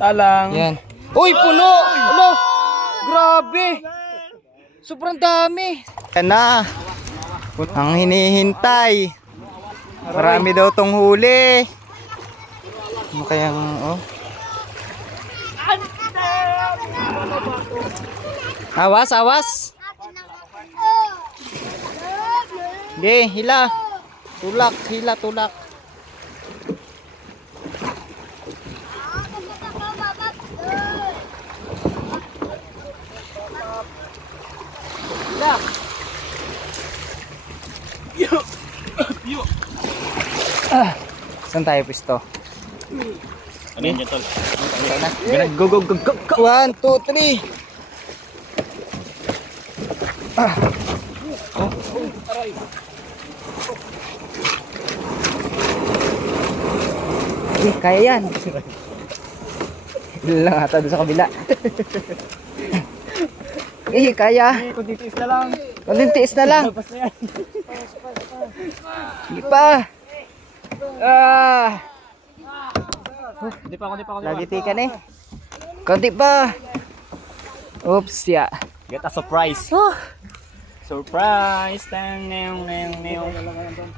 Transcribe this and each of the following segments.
Talang. Yan. Uy, puno! Ano? Grabe! Sobrang dami. Yan na. Ang hinihintay. Marami daw tong huli. Ano kayang, oh? Awas, awas. Okay, hila. Tulak, hila, tulak. Saan tayo pisto? Ano yun, tol? Go, go, go, go, go. 1, 2, 3. Kaya yan. Ilan lang ata doon sa kabila. Kaya. Kunti tiis na lang. Kunti tiis na lang. Tapos na yan. Hindi pa. Hindi pa. Lagi tikan eh. Kunti pa. Oops, ya. Get a surprise. Surprise! Neng.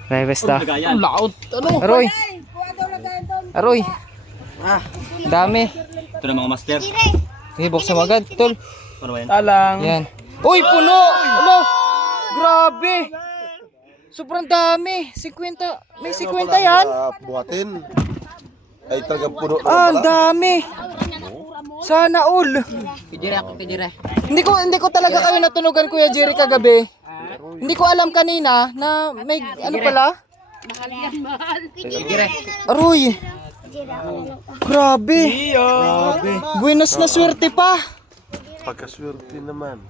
Bye, basta. Ang laot. Ano? Aroy. Aroy. Dami. Ito na mga master. Sige, buksan mo agad, tol. Ano ba yan? Talang. Yan. Uy, puno! Ano? Grabe! Sobrang dami. 50. May 50 yan? Buhatin. Ay talagang puno naman Ah, ang pala. dami. Sana all. Hindi ko talaga kami natunugan, Kuya Jerry, kagabi. Hindi ko alam kanina na may ano pala. Aroy. Grabe. Buenos na swerte pa. Pagkaswerte naman.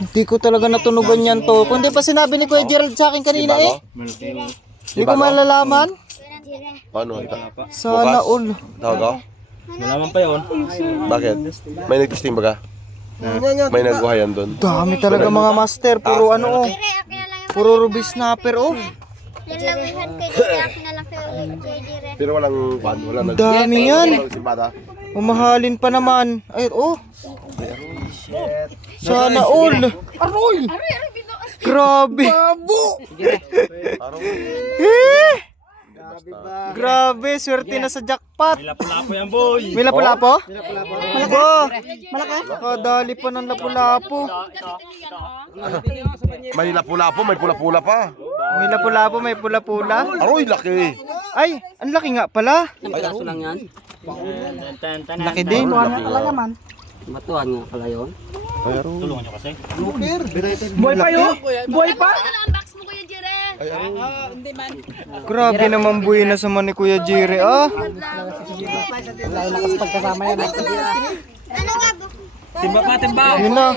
Hindi ko talaga natunugan yan to. Kundi pa sinabi ni Kuya Gerald sa akin kanina eh. Hindi ko malalaman. Paano? Sana all. Tawag ako? Malaman pa yun. Bakit? May nag-testing ba ka? May nagbuhayan doon. Dami talaga mga master. Puro ano oh. Puro ruby snapper oh. Pero walang pan, wala Ang dami yan. Simada. Umahalin pa naman. Ay, oh. Sana all. Aroy! Grabe. Eh! Grabe, swerte na sa jackpot. May lapo-lapo yan, boy. May lapu-lapo? Malaki. Malaki? Nakadali pa ng lapu-lapo. May lapu-lapo, may pula-pula pa. May lapu-lapo, may pula-pula. Aroy, laki. Ay, ang laki nga pala. Laki din. Matuan nga pala yun. Tulungan nyo kasi. Boy pa yun? Boy pa? Grabe naman buhay na sa man ni Kuya Jerry ah. Timba. Yun na.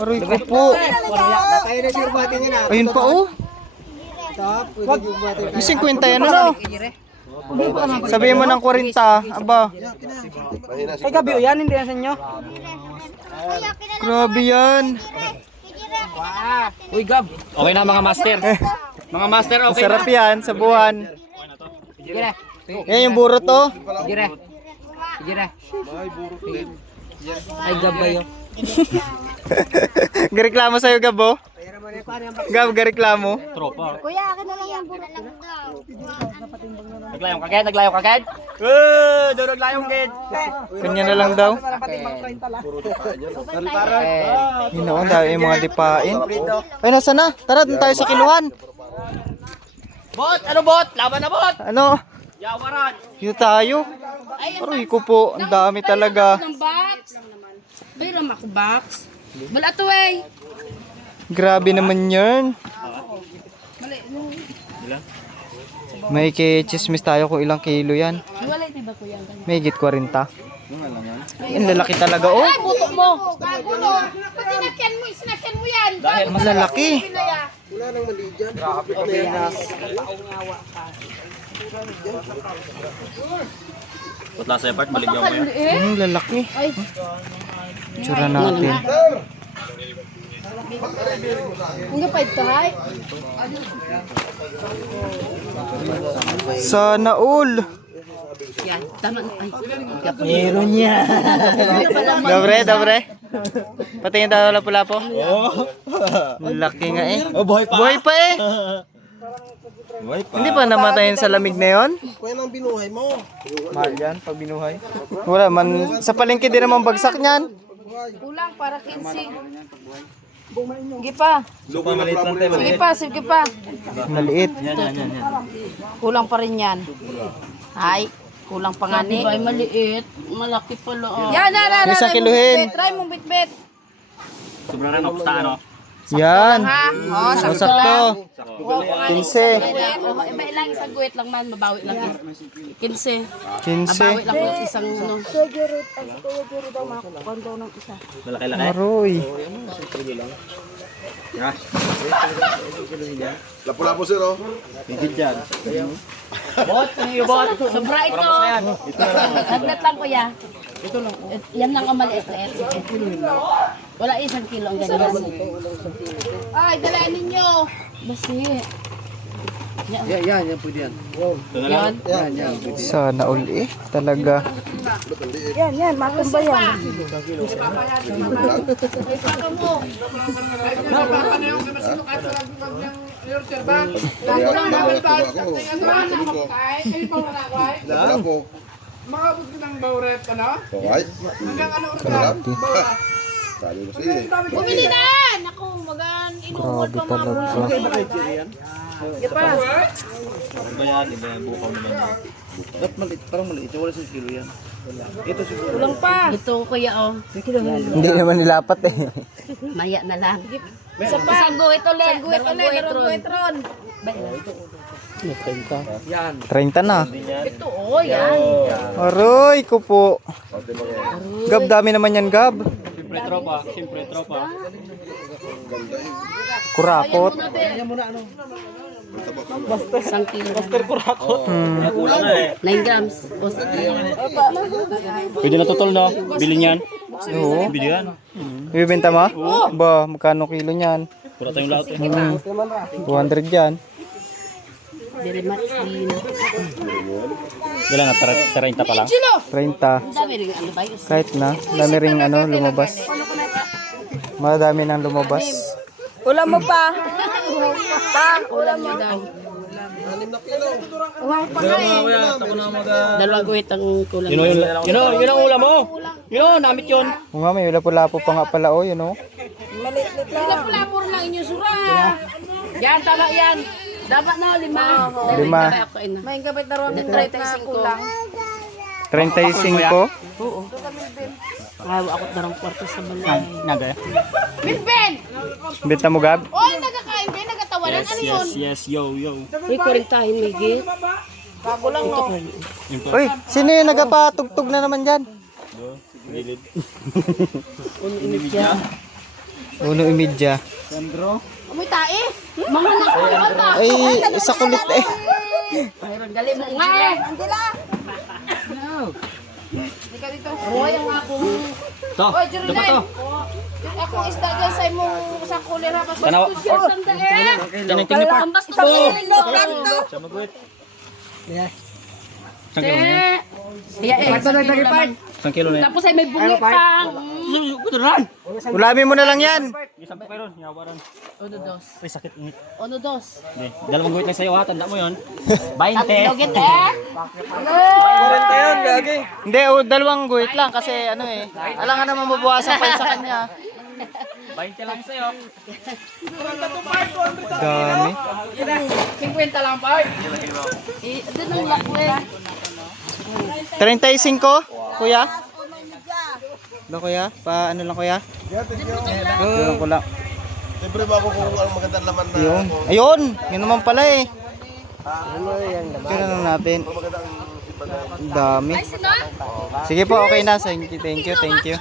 Aroy ko po. Ayun pa oh. May 50 yan ano? Sabihin mo ng 40. Aba. Ay gabi yan, hindi yan sa inyo. Grabe yan. Uy Gab. Okay na mga master. Mga master, okay Masarap na. yan sa buwan. Sige. Yan yung burot to. Sige. Ay Gab ba yun? Gareklamo sa'yo, Gabo? Gab, gareklamo? Tropa. Kuya, akin na lang yung burot. Naglayong kagad. Doon naglayong kagad. Kanya na lang daw. Yun o, ang dami yung mga dipain. Ay, nasa na? Tara, dun tayo sa kiluhan. Bot! Ano bot? Laban na bot! Ano? Yawaran! Yun tayo. Aroy ko po, ang dami talaga. Ng box. Mayroon ako box. Wala to eh. Grabe naman yun. May chismis tayo kung ilang kilo yan. Wala ito ba kuya? May higit 40. Ang lalaki talaga oh. Ay, buto mo. Bagulo. Pati sinakyan mo yan. Ang lalaki. Putla sa part, baligyan mo yan. Ang lalaki. Tsura natin. Hindi pa ito hay. Sana all. Yan, tama na. Ay, Meron niya. Dobre. Patingin daw lapu-lapo. Laki nga eh. Oh, buhay pa. Buhay pa eh. Buhay pa. Hindi pa namatayin sa lamig na yon? Kaya nang binuhay mo. Mahal yan, pag binuhay. Wala man, sa palengke din naman bagsak niyan. kulang para 15. Sige pa. Lupa maliit lang tayo. Sige pa. Maliit. Kulang pa rin yan. Ay, kulang pa nga ni. Ay, maliit. Malaki pala. Yan. Isang kiluhin. Try mong bitbit. Sobrang rin ako sa ano. Yan. Ha? Oh, Sakto. Wow, pa nga ni. 15. Iba lang isang guwit lang man. Mabawi lang. 15. 15. Mabawi lang yung isang ano. Malaki-laki. Aroy. Lapu-lapo sir oh. Higit yan. Sobra ito. Saglit lang kuya. Yan lang ang maliit. Wala 1 kilo ang ganyan. Ay, dalaan ninyo. Basi. Yan, pwede yan. Yan. Sana all eh. Talaga. Lapu-lapo. Makabot ka ng bauret, ano? Okay. Hanggang ano oras Grabe. Sabi mo sige. Bumili na! Naku, magan. Inuhol Grabe pa mga talaga. Iba yan, iba yan. Bukaw naman yan. Ba't maliit? Parang maliit. Wala sa kilo yan. Ito siguro. kulang pa. Ito kuya oh. Hindi naman nilapat eh. Maya na lang. Isa pa. Isang guhit ulit. Dalawang guhit ron. 30 na. Ito oh, yan. Aroy ko po. Gab, dami naman yan, Gab. Siyempre tropa. Kurakot. Isang kilo. Kulang na eh. 9 grams. Pwede na totol no? Bilhin yan. Oo. Bili yan. Ibibenta mo? Ba, magkano kilo niyan? Pura tayong lahat eh. 200 yan. Very much din. Wala nga, 30 pa lang. 30. Dami rin ano ba yun? Kahit na. Dami ring ano, lumabas. Madami nang lumabas. Ulam mo pa. Ulam mo. Dalawang guhit ang kulang. Yun ang ulam mo. Yun, namit yun. Oo nga, may lapu-lapo pa nga pala oh, yun oh. Pula-pula lang inyo sura. Yan, tama yan. Dapat na 5. 5. May gabit na ron. 35 kulang. 35. Ay, ako na rin kwarto sa balay. Nagaya. Binben! Benta mo, Gab? Oy, nagkakain kayo, nagkatawanan. Ano yun? Yes, yo. Uy, kurintahin may git. Bago lang, no? Uy, sino yung nagapatugtog na naman dyan? Uno imidya. Amoy tae. Mga nakuha ta. Ay, isa kulit eh. Mayroon galing mo nga eh. Andila. Hindi ka dito. Uy, ang akong... To, Oy, Jerulay. Yung akong isda dyan sa imong sa cooler ha. Bastos yun, sandali. Tiniting pa. Ang bastos yun. Isang kilo na yan. Isang kilo na yan. Tapos ay may bungi pa. Kuduran! Ulamin mo na lang yan. Isang pa kayo ron. Yawa ron. Ono dos. Ay, sakit ngit. Ono dos. Hindi. Dalawang guhit lang sa'yo ha. Tanda mo yun. 20. Logit eh. Hindi, dalawang guhit lang kasi ano eh. Alam nga naman mabawasan pa yun sa kanya. 20 lang sa'yo. Dami. 50 lang pa. Doon ang lakwe. 35, kuya? Ba kuya? Pa ano lang kuya? Tulong ko lang. Libre ba ako kung anong magandang laman na Yun. Ayun! Yun naman pala eh. Kaya lang natin. Ang dami. Sige po, okay na. Thank you.